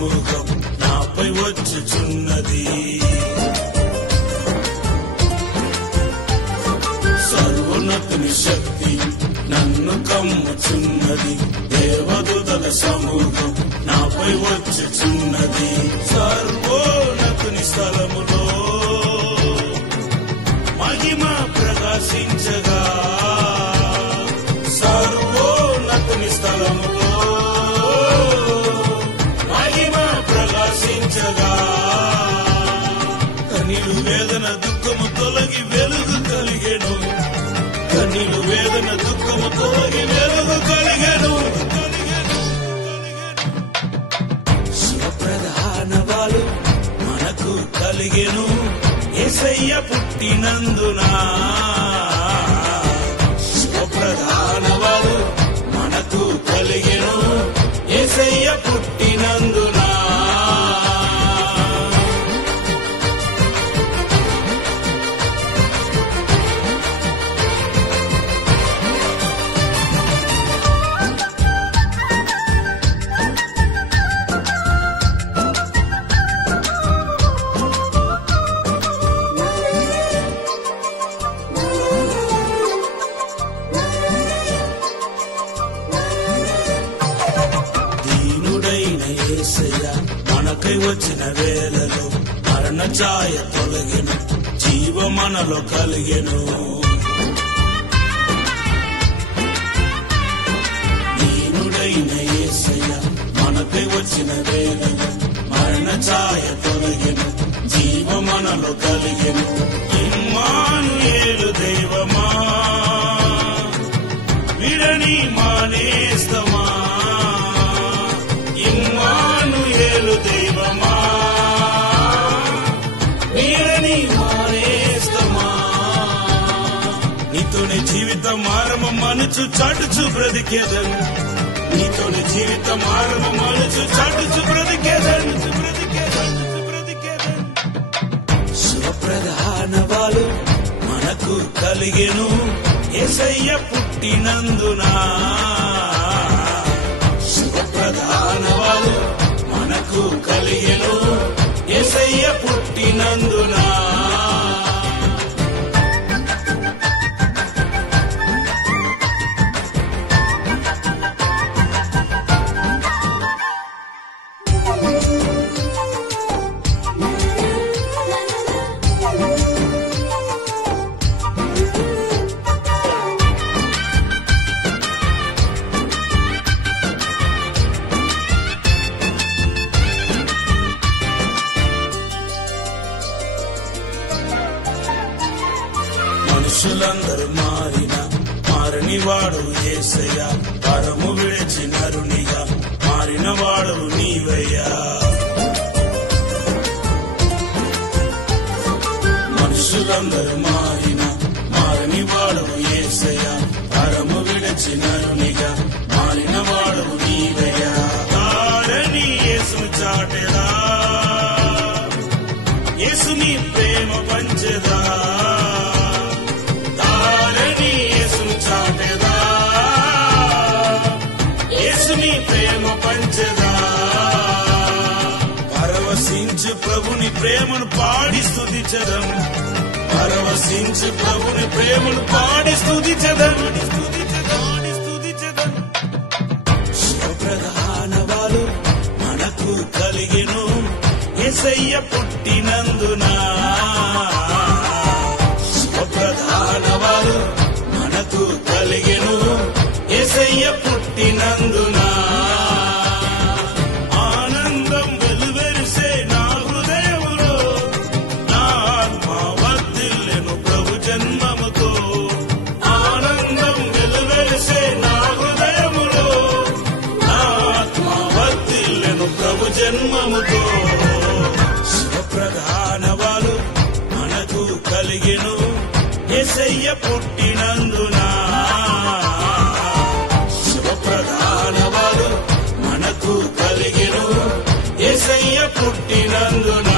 సమూహం నాపై వచ్చుచున్నది. సర్వోన్నతుని శక్తి నన్ను కమ్ముచున్నది. దేవదూతల సమూహం నాపై వచ్చుచున్నది. సర్వోన్నతుని స్థలములో మహిమ ప్రకాశించగా, సర్వోన్నతుని స్థలములో మహిమ ప్రకాశించగా, కన్నీరు వేదన దుఃఖము తొలగి వెలుగు కలిగెను. కన్నీరు వేదన దుఃఖము తొలగి వెలుగు కలిగెను. శుభప్రధానవాలు మనకు కలిగెను. యేసయ్య పుట్టినందున శుభప్రధానవాలు మనకు కలిగెను. యేసయ్య పుట్టినందున మనకై వచ్చిన వేళలో మరణ ఛాయ తొలగెను. జీవ మనలో కలిగెను. దీనుడైన యేసయ్య మనకై వచ్చిన వేళలో మరణ ఛాయ తొలగెను. జీవ మనలో కలిగెను. ఇమ్మానుయేలు దైవమా విడని మానేస్తమా. ఇమ్మానుయేలు దైవమా వీరని మానేస్తమా. నీతోనే జీవితం ఆరంభం మనుచు చాటుచు బ్రతికేదను. నీతోనే జీవితం ఆరంభం మనుచు చాటుచు బ్రతికేదను. శుభప్రధానవాలు మనకు కలిగెను. యేసయ్య పుట్టినందున శుభప్రధానవాలు మనకు కలిగెను. యేసయ్య పుట్టినందున మనుషులందరూ మారని వాడు యేసయ్య. పరము విడిచి నరునిగా మారిన వాడు నీవయ్యా. మనుషులందరూ మారని వాడు యేసయ్య. పరము విడిచి నరునిగా మారిన వాడు నీవయ్యా. తారని యేసు చాటెదా, యేసుని ప్రేమ పంచెదా. ప్రేమ పంచదా. పరవశించు ప్రభుని ప్రేమను పాడి స్తుతించదం. పరవశించు ప్రభుని ప్రేమను పాడి స్తుతించదం. శుభప్రధానవాలు మనకు కలిగెను. యేసయ్య పుట్టినందున శుభప్రధానవాలు మనకు కలిగెను. యేసయ్య పుట్టినందున ఆనందం వెలువెరిసే నా హృదయములో. నా ఆత్మ వర్ధిల్లెను ప్రభు జన్మముతో. ఆనందం వెలువెరిసే నా హృదయములో. నా ఆత్మ వర్ధిల్లెను ప్రభు జన్మముతో. శుభప్రధానవాలు మనకు కలిగెను. యేసయ్య పుట్టినందున శుభప్రధానవాలు మనకు కలిగెను. యేసయ్య పుట్టినందున